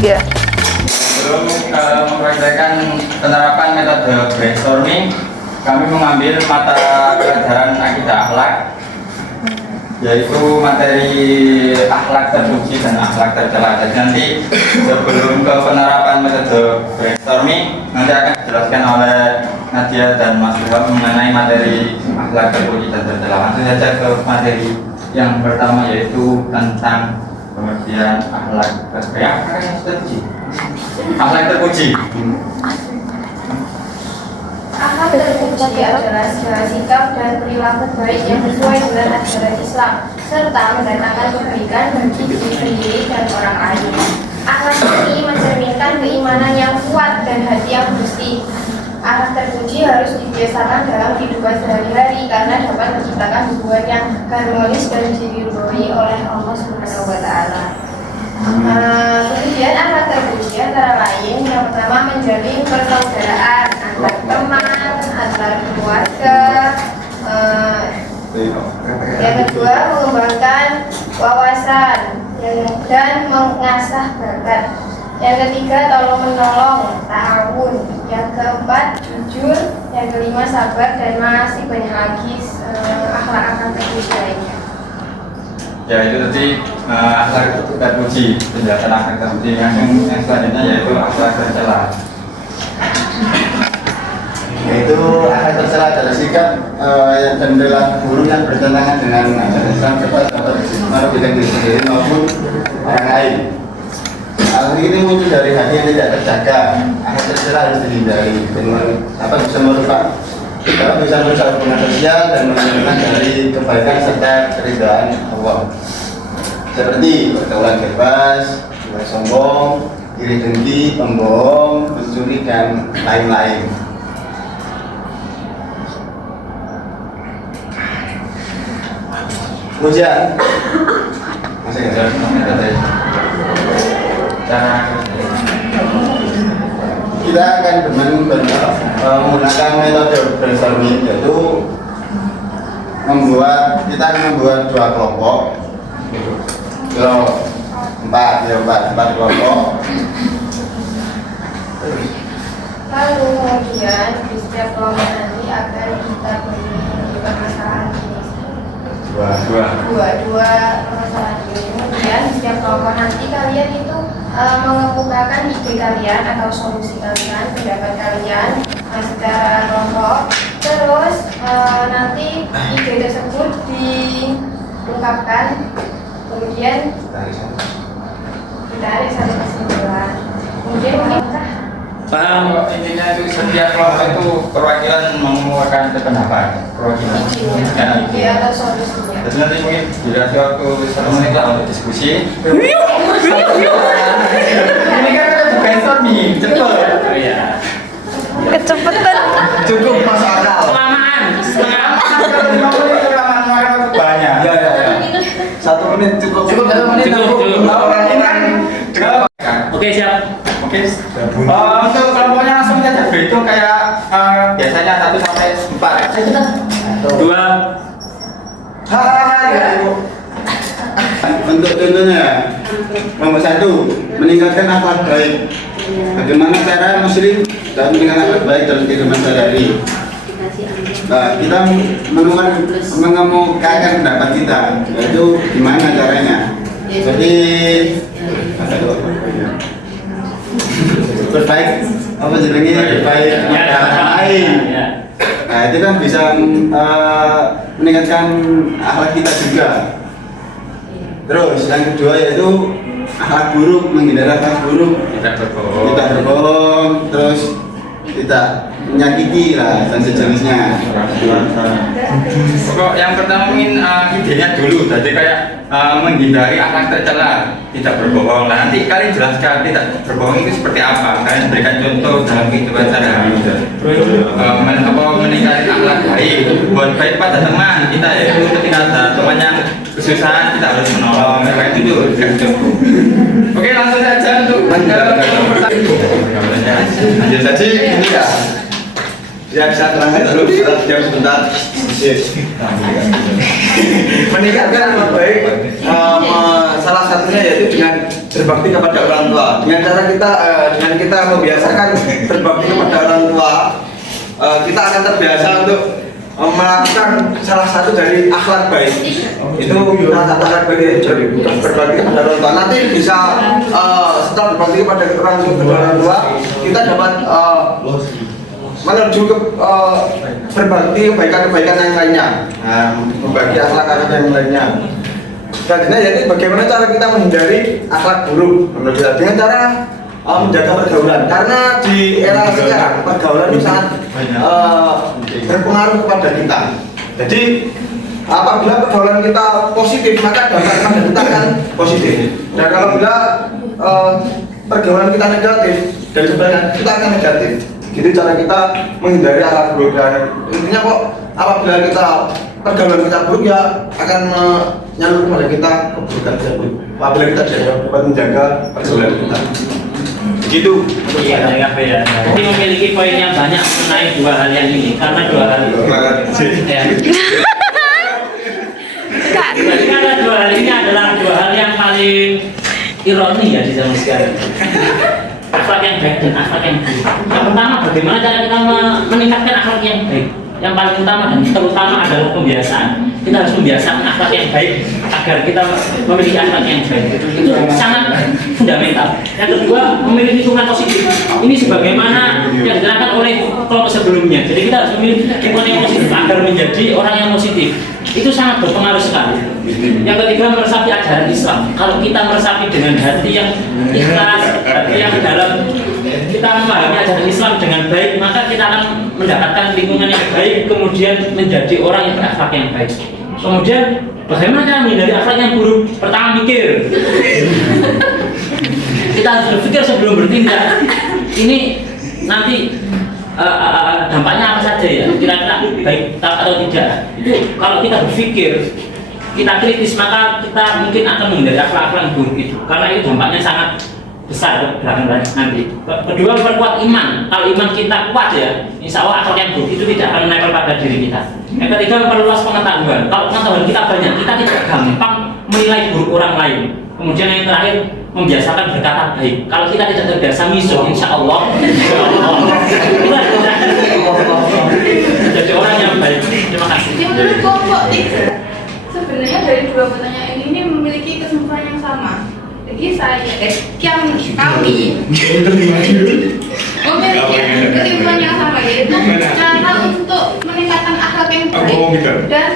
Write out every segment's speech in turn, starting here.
3. Sebelum mempraktekkan penerapan metode brainstorming, kami mengambil mata pelajaran akidah akhlak, yaitu materi akhlak terpuji dan akhlak tercela. Jadi nanti sebelum ke penerapan metode brainstorming, nanti akan dijelaskan oleh Nadia dan Mas Ilham mengenai materi akhlak terpuji dan tercela. Langsung saja ke materi yang pertama, yaitu tentang pengertian akhlak terpuji. Akhlak terpuji. Akhlak terpuji adalah segala sikap dan perilaku baik yang sesuai dengan ajaran Islam serta mendatangkan kebaikan bagi diri sendiri dan orang lain. Akhlak ini mencerminkan keimanan yang kuat dan hati yang bersih. Akhlak terpuji harus dibiasakan dalam kehidupan sehari-hari karena dapat menciptakan hubungan yang harmonis dan diridhoi oleh Allah Subhanahu wa Ta'ala. Kemudian akhlak terpuji antara lain yang pertama menjalin persaudaraan antar teman, antar keluarga. Yang kedua mengembangkan wawasan dan mengasah bakat. Yang ketiga tolong menolong, ta'awun. Yang keempat jujur. Yang kelima sabar, dan masih banyak lagi akhlak-akhlak terpuji lainnya. Ya, itu tadi akhlak terpuji, penjelasan akhlak terpuji. Yang selanjutnya yaitu akhlak tercela. Yaitu akhlak tercela adalah sikap dan perilaku buruk yang bertentangan dengan ajaran Islam dapat merugikan diri sendiri maupun orang lain. Hal ini muncul dari hati yang tidak terjaga. Akhlak tercela harus dihindari dengan bisa merusak hubungan sosial dan menjauhkan dari kebaikan serta keridhaan Allah. Seperti pergaulan bebas, jiwa sombong, iri dengki, pembohong, pencuri, dan lain-lain. Ujian masih kita akan benar-benar menggunakan metode brainstorming, yaitu kita akan membuat 2 kelompok, empat kelompok. Lalu kemudian di setiap kelompok nanti akan kita beri permasalahan ini. Dua permasalahan ini. Kemudian di setiap kelompok nanti kalian itu mengemukakan ide kalian atau solusi kalian, pendapat kalian secara kelompok. Terus nanti ide tersebut diungkapkan, kemudian ditarik satu kesimpulan. Kemudian Paham? Intinya itu setiap kelompok itu perwakilan mengemukakan pendapat, perwakilan. ide atau solusinya. Jadi nanti mungkin durasi waktu 1 menit lah untuk diskusi. Ini kan brainstorming, cepet. Iya. Kecepatan. Cukup masuk akal. Banyak. Ya. 1 menit cukup. Cukup. Oke, siap. Oke. Untuk kelompoknya langsung saja berhitung kayak biasanya 1 sampai 4. 2. Untuk contohnya, kelompok 1 meningkatkan akhlak baik. Bagaimana cara Muslim dalam meningkatkan akhlak baik dalam kehidupan sehari-hari? Nah, kita mengemukakan pendapat kita, yaitu gimana caranya. Jadi berbaik apa jenenge berbaik orang lain. Nah, itu kan bisa meningkatkan akhlak kita juga. Terus yang kedua yaitu akhlak buruk, menghindari akhlak buruk, Tidak berbohong. tidak berbohong, terus tidak menyakiti lah dan sejenisnya. Pokok yang pertama mungkin idenya dulu, jadi kayak menghindari akhlak tercela, tidak berbohong. Nah, nanti kalian jelaskan tidak berbohong itu seperti apa. Kalian berikan contoh dalam kehidupan sehari-hari. Meningkatkan akhlak baik, buat baik pada teman kita, yaitu ketika ada teman yang kesusahan kita harus menolong. Kayak itu contoh. Oke, langsung saja untuk Lanjut saja ini ya. Ya bisa terangkan dulu jam sebentar. Meningkatkan akhlak baik salah satunya yaitu dengan berbakti kepada orang tua. Dengan cara kita membiasakan berbakti kepada orang tua, kita akan terbiasa untuk melakukan salah satu dari akhlak baik. Itu akhlak baik dari berbakti kepada orang tua. Nanti bisa setelah berbakti kepada orang tua, kita dapat menuju ke berbakti kebaikan yang lainnya, membagi akhlak yang lainnya. Selanjutnya jadi bagaimana cara kita menghindari akhlak buruk dengan cara menjaga pergaulan, karena di era sekarang pergaulan itu sangat berpengaruh kepada kita. Jadi apabila pergaulan kita positif, maka dampak pada kita akan positif. Dan apabila pergaulan kita negatif, dari sebenarnya kita akan negatif. Gitu cara kita menghindari akhlak buruk. Dan intinya kok apabila kita pergaulan kita buruk ya akan menyalur kepada kita keburukan tersebut. Apabila kita dapat menjaga pergaulan kita. Begitu. Iya, ya. Jadi memiliki poin yang banyak mengenai dua hal yang ini, karena dua hal ya. Karena dua hal ini adalah dua hal yang paling ironi ya di zaman sekarang. Akhlak yang baik dan akhlak yang buruk. Yang pertama, bagaimana cara kita meningkatkan akhlak yang baik? Yang paling utama dan terutama adalah pembiasaan. Kita harus membiasakan akhlak yang baik agar kita memiliki akhlak yang baik. Itu sangat fundamental. Yang kedua, memiliki lingkungan positif. Ini sebagaimana yang dilakukan oleh kelompok sebelumnya. Jadi kita harus memiliki lingkungan yang positif agar menjadi orang yang positif. Itu sangat berpengaruh sekali. Yang ketiga, meresapi ajaran Islam. Kalau kita meresapi dengan hati yang ikhlas, hati yang dalam, kita memahami ajaran Islam dengan baik, maka kita akan mendapatkan lingkungan yang baik, kemudian menjadi orang yang berakhlak yang baik. Kemudian bagaimana cara menghindari akhlak yang buruk? Pertama, mikir. Kita harus berpikir sebelum bertindak. Ini nanti dampaknya apa saja ya? Kira-kira baik atau tidak? Itu kalau kita berpikir, kita kritis, maka kita mungkin akan menghindari akhlak yang buruk itu, karena itu dampaknya sangat besar belakangan nanti. Kedua, memperkuat iman. Kalau iman kita kuat ya, insya Allah akhlak yang buruk itu tidak akan menempel pada diri kita. Yang ketiga, memperluas pengetahuan. Kalau pengetahuan kita banyak, kita tidak gampang menilai buruk orang lain. Kemudian yang terakhir, membiasakan berkata baik. Kalau kita tidak terbiasa miso, insya Allah kita jadi orang yang baik. Terima kasih. Menurut kelompok sebenarnya dari dua pertanyaan ini memiliki kesimpulan yang sama. Jadi kami memiliki kesimpulan yang sama, yaitu cara untuk meningkatkan akhlak yang baik dan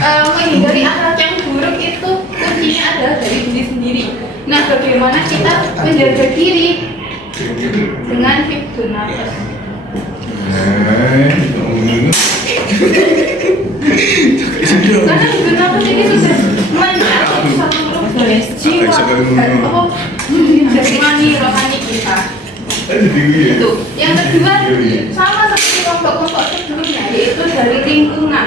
menghindari akhlak yang buruk itu kuncinya adalah dari diri sendiri. Nah, bagaimana kita menjaga diri dengan hifdzun nafas? Karena hifdzun nafas ini sudah menyatu seluruh garis jiwa, jasmani, rohani kita. Itu. Yang kedua, sama seperti kelompok-kelompok sebelumnya, yaitu dari lingkungan.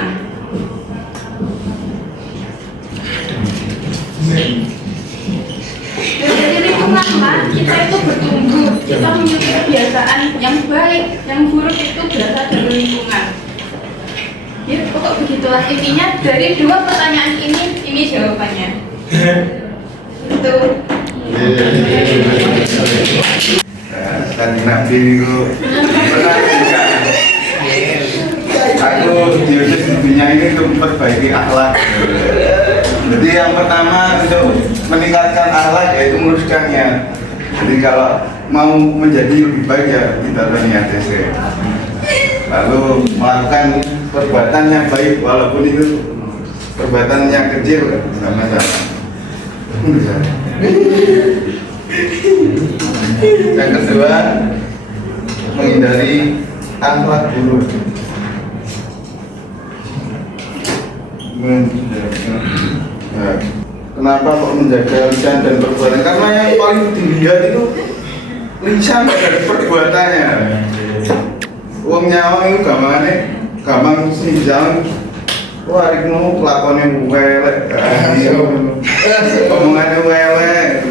Dari lingkungan lah kita itu bertumbuh, kita memiliki kebiasaan yang baik, yang buruk itu berasal dari lingkungan. Ya, pokok begitulah intinya dari dua pertanyaan ini jawabannya. Itu. Kanjeng Nabi itu aku diutus di dunia ini untuk memperbaiki akhlak. Jadi yang pertama untuk meningkatkan akhlak yaitu meluruskannya. Jadi kalau mau menjadi lebih baik ya kita berniat saja. Lalu melakukan perbuatan yang baik walaupun itu perbuatan yang kecil nggak masalah. Yang kedua, menghindari akhlak buruk. Nah, kenapa kok menjaga lisan dan perbuatan? Karena yang paling dilihat itu lisan dan perbuatannya. Wong nyawang itu gampang sih jalan. Wah, hari mau kelakuannya welek, omongannya welek.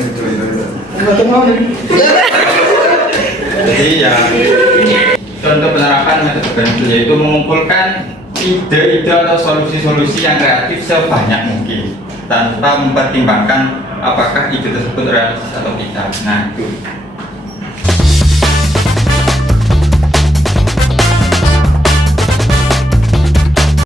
Jadi ya contoh penerapan metode Ganjil yaitu mengumpulkan ide-ide atau solusi-solusi yang kreatif sebanyak mungkin tanpa mempertimbangkan apakah ide tersebut realistis atau tidak. Nah itu